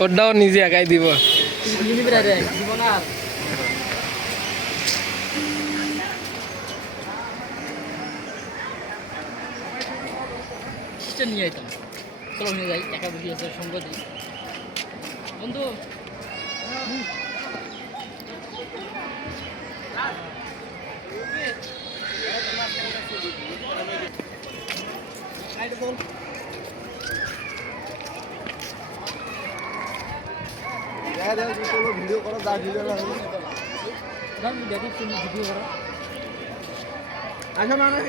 ওটাও নিজে একাই দিব নিয়ে যেতাম চলো নিয়ে যাই টাকা বুঝি আছে সঙ্গ দিই বন্ধু ভিডিও করো ভিডিও করো আচ্ছা মানে